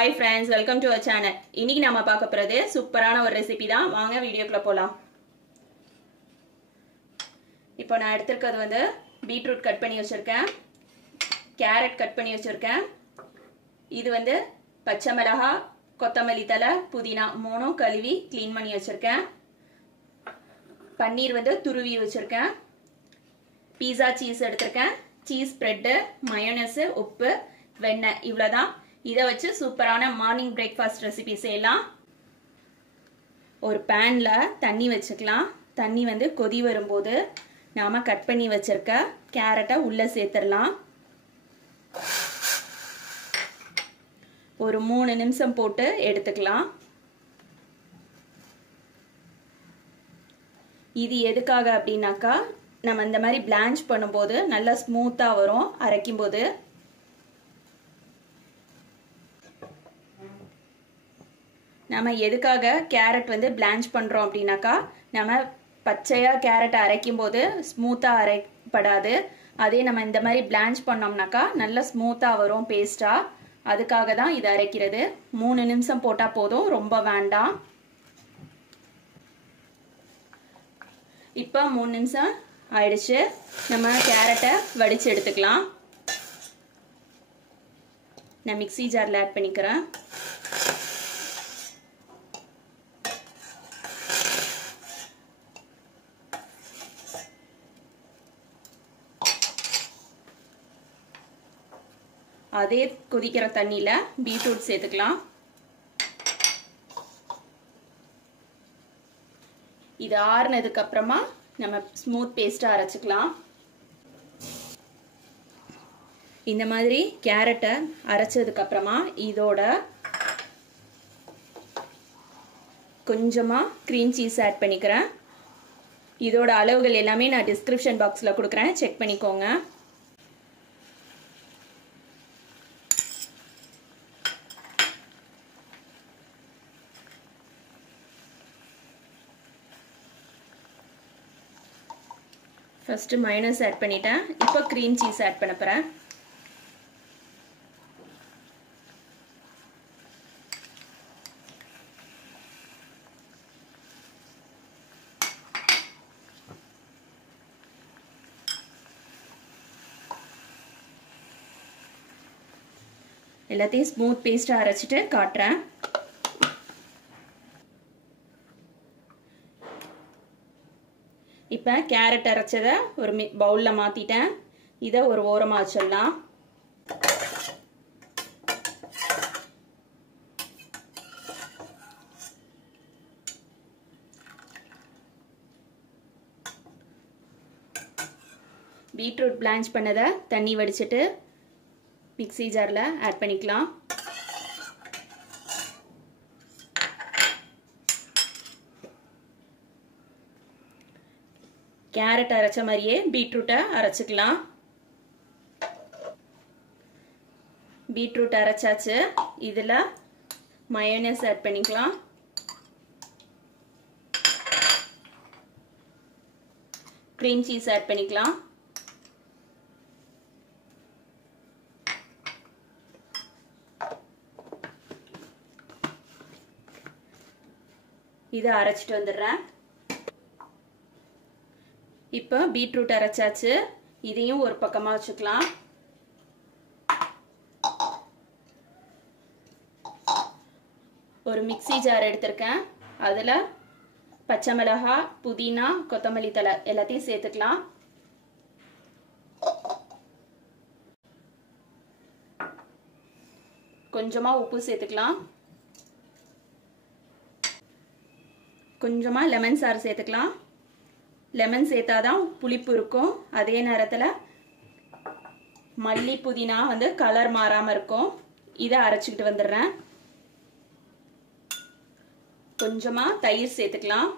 Hi friends, welcome to our channel. இன்னைக்கு நாம பார்க்க போறது சூப்பரான ஒரு ரெசிபி தான். வாங்க வீடியோக்குள்ள போலாம். இப்போ நான் எடுத்துக்கிறது வந்து பீட்ரூட் கட் பண்ணி வச்சிருக்கேன். கேரட் கட் பண்ணி வச்சிருக்கேன். இது வந்து பச்சை மிளகாய், கொத்தமல்லி தழை, புதினா மூணும் கழுவி க்ளீன் பண்ணி வச்சிருக்கேன். பன்னீர் வந்து துருவி வச்சிருக்கேன். பீஸா சீஸ் எடுத்துர்க்கேன். சீஸ் ஸ்ப்ரெட், மயோனஸ், உப்பு, வெண்ணெய் இவ்வளவுதான். இதை வச்சு சூப்பரான மார்னிங் பிரேக்ஃபாஸ்ட் ரெசிபி செய்யலாம். ஒரு பேன்ல தண்ணி வச்சுக்கலாம். தண்ணி வந்து கொதி வரும்போது நாம கட் பண்ணி வச்சிருக்க கேரட்டை உள்ள சேர்த்துடலாம். ஒரு 3 நிமிஷம் போட்டு எடுத்துக்கலாம். இது எதுக்காக அப்படின்னாக்கா நம்ம இந்த மாதிரி பிளான்ச் பண்ணும்போது நல்லா ஸ்மூத்தா வரும். அரைக்கும் போது நம்ம எதுக்காக கேரட் வந்து பிளான்ச் பண்றோம் அப்படின்னாக்கா நம்ம பச்சையா கேரட் அரைக்கும் போது ஸ்மூத்தா அரைப்படாது. அதே நம்ம இந்த மாதிரி பிளான்ச் பண்ணோம்னாக்கா நல்லா ஸ்மூத்தா வரும் பேஸ்டா. அதுக்காக தான் இது அரைக்கிறது. 3 நிமிஷம் போட்டா போதும், ரொம்ப வேண்டாம். இப்போ 3 நிமிஷம் ஆயிடுச்சு. நம்ம கேரட்டை வடிச்சு எடுத்துக்கலாம். நான் மிக்ஸி ஜார்ல ஆட் பண்ணிக்கிறேன். அதே கொதிக்கிற தண்ணியில பீட்ரூட் சேர்த்துக்கலாம். இது ஆறுனதுக்கு அப்புறமா நம்ம ஸ்மூத் பேஸ்டா அரைச்சுக்கலாம். இந்த மாதிரி கேரட்டை அரைச்சதுக்கு அப்புறமா இதோட கொஞ்சமா கிரீம் சீஸ் ஆட் பண்ணிக்கிறேன். இதோட அளவுகள் எல்லாமே நான் டிஸ்கிரிப்ஷன் பாக்ஸ்ல கொடுக்குறேன், செக் பண்ணிக்கோங்க. ஃபர்ஸ்ட் மயோனஸ் ஆட் பண்ணிட்டேன். இப்போ கிரீம் சீஸ் ஆட் பண்ண போறேன். எல்லாத்தையும் ஸ்மூத் பேஸ்டா அரைச்சிட்டு காட்டுறேன். இப்போ கேரட் அரைச்சதை ஒரு பவுல்ல மாத்திட்டேன். இதை ஒரு ஓரமா வச்சிடலாம். பீட்ரூட் பிளான்ச் பண்ணதை தண்ணி வடிச்சிட்டு மிக்ஸி ஜார்ல ஆட் பண்ணிக்கலாம். கேரட் அரைச்ச மாதிரியே பீட்ரூட்டை அரைச்சுக்கலாம். பீட்ரூட் அரைச்சாச்சு. இதுல மயோனஸ் ஆட் பண்ணிக்கலாம். கிரீம் சீஸ் ஆட் பண்ணிக்கலாம். இதை அரைச்சிட்டு வந்துடுறேன். இப்போ பீட்ரூட் அரைச்சாச்சு. இதையும் ஒரு பக்கமா வச்சுக்கலாம். ஒரு மிக்ஸி ஜார் எடுத்திருக்கேன். அதுல பச்சை மிளகாய், புதினா, கொத்தமல்லி தழை எல்லாத்தையும் சேர்த்துக்கலாம். கொஞ்சமா உப்பு சேர்த்துக்கலாம். கொஞ்சமா லெமன் சாறு சேர்த்துக்கலாம். லெமன் சேர்த்தாதான் புளிப்பு இருக்கும். அதே நேரத்தில் மல்லி, புதினா வந்து கலர் மாறாம இருக்கும். இதை அரைச்சிக்கிட்டு வந்துடுறேன். கொஞ்சமா தயிர் சேர்த்துக்கலாம்.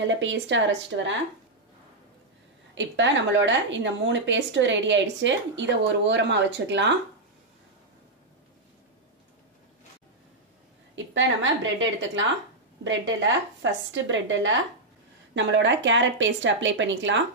நல்ல பேஸ்டா அரைச்சிட்டு வரேன். இப்ப நம்மளோட இந்த 3 பேஸ்டும் ரெடி ஆயிடுச்சு. இதை ஒரு ஓரமா வச்சுக்கலாம். இப்போ நம்ம பிரெட் எடுத்துக்கலாம். பிரெட்ல ஃபர்ஸ்ட் பிரெட்ல நம்மளோட கேரட் பேஸ்ட் அப்ளை பண்ணிக்கலாம்.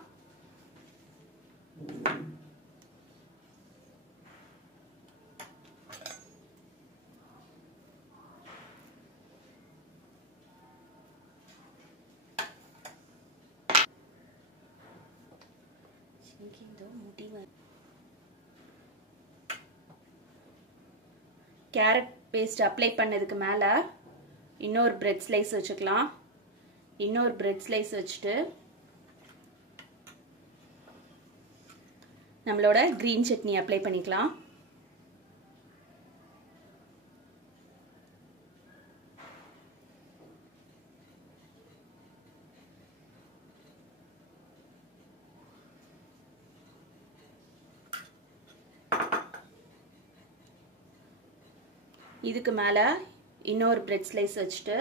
கேரட் பேஸ்ட் அப்ளை பண்ணதுக்கு மேல இன்னொரு பிரெட் ஸ்லைஸ் வச்சுக்கலாம். இன்னொரு பிரெட் ஸ்லைஸ் வச்சுட்டு நம்மளோட கிரீன் சட்னி அப்ளை பண்ணிக்கலாம். இதுக்கு மேல இன்னொரு பிரெட் ஸ்லைஸ் வச்சுட்டு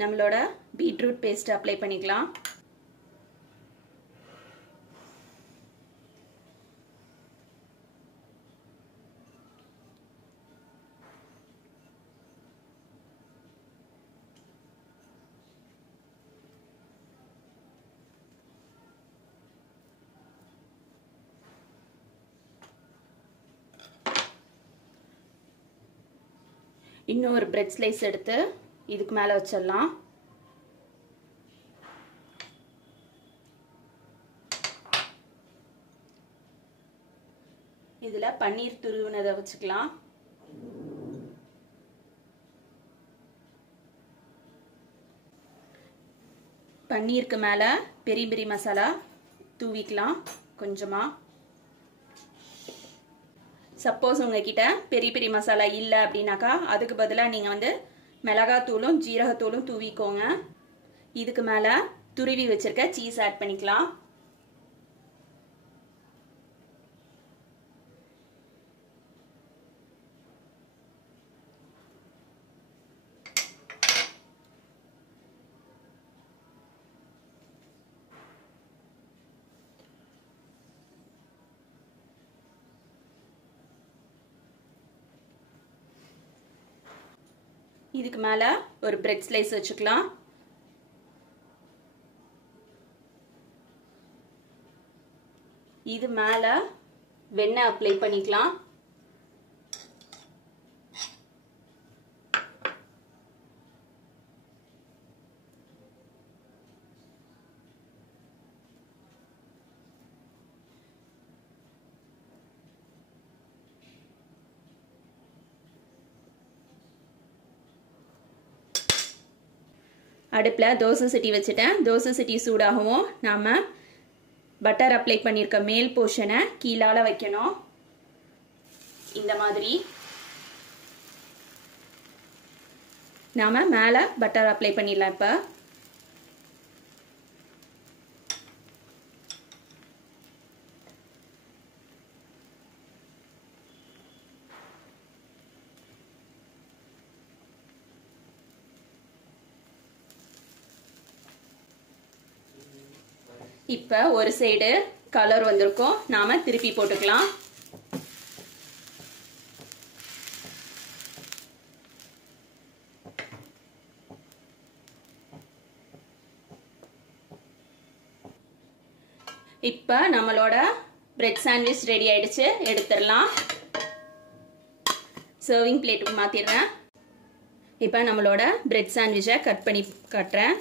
நம்மளோட பீட்ரூட் பேஸ்ட் அப்ளை பண்ணிக்கலாம். இன்னொரு பிரெட் ஸ்லைஸ் எடுத்து இதுக்கு மேல வச்சிடலாம். இதுல பன்னீர் துருவினதை வச்சுக்கலாம். பன்னீருக்கு மேல பெரி பெரி மசாலா தூவிக்கலாம் கொஞ்சமா. சப்போஸ் உங்ககிட்ட பெரி பெரி மசாலா இல்லை அப்படின்னாக்கா அதுக்கு பதிலாக நீங்கள் வந்து மிளகாத்தூளும் ஜீரகத்தூளும் தூவிக்கோங்க. இதுக்கு மேலே துருவி வச்சிருக்க சீஸ் ஆட் பண்ணிக்கலாம். இதுக்கு மேல ஒரு பிரெட் ஸ்லைஸ் வச்சுக்கலாம். இது மேல வெண்ணெய் அப்ளை பண்ணிக்கலாம். அடுப்பில் தோசை சட்டி வச்சுட்டேன். தோசை சட்டி சூடாகவும் நாம் பட்டர் அப்ளை பண்ணியிருக்க மேல் போர்ஷனை கீழால வைக்கணும். இந்த மாதிரி நாம் மேலே பட்டர் அப்ளை பண்ணிடலாம். இப்போ இப்போ ஒரு சைடு கலர் வந்திருக்கும், நாம திருப்பி போட்டுக்கலாம். இப்போ நம்மளோட பிரெட் சாண்ட்விச் ரெடி ஆயிடுச்சு. எடுத்துடலாம். சர்விங் பிளேட்டுக்கு மாத்திடுறேன். இப்போ நம்மளோட பிரெட் சாண்ட்விச்சை கட் பண்ணி காட்டுறேன்.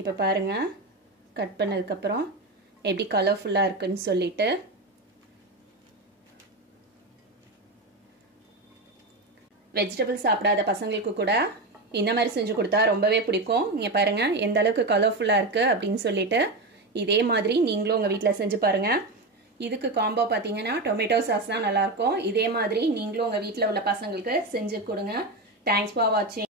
இப்போ பாருங்க, கட் பண்ணதுக்கப்புறம் எப்படி கலர்ஃபுல்லாக இருக்குன்னு சொல்லிட்டு. வெஜிடபிள் சாப்பிடாத பசங்களுக்கு கூட இந்த மாதிரி செஞ்சு கொடுத்தா ரொம்பவே பிடிக்கும். நீங்கள் பாருங்க எந்த அளவுக்கு கலர்ஃபுல்லாக இருக்குது அப்படின்னு சொல்லிட்டு. இதே மாதிரி நீங்களும் உங்கள் வீட்டில் செஞ்சு பாருங்க. இதுக்கு காம்போ பார்த்தீங்கன்னா டொமேட்டோ சாஸ் தான் நல்லாயிருக்கும். இதே மாதிரி நீங்களும் உங்கள் வீட்டில் உள்ள பசங்களுக்கு செஞ்சு கொடுங்க. தேங்க்ஸ் ஃபார் வாட்சிங்.